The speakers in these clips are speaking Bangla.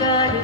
everybody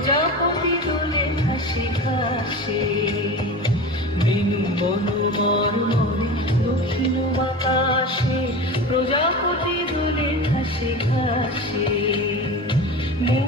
প্রজাপতি দোলে হাসি খাসে বেনু বনমর মনে বাতাসে প্রজাপতি দোলে হাসি ঘাসে মৌ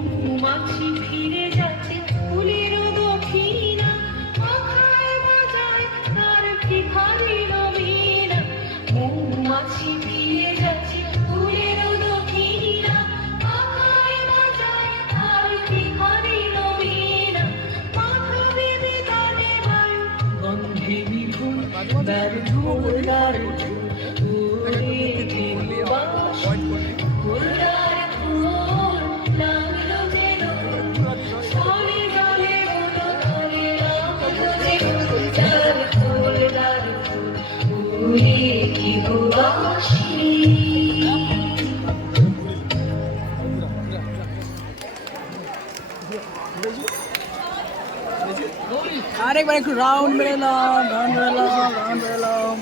Mary, you would not আরেকবার একটু রাউন্ড বেরোলাম রাউন্ড বেরোলাম রাউন্ড বেরোলাম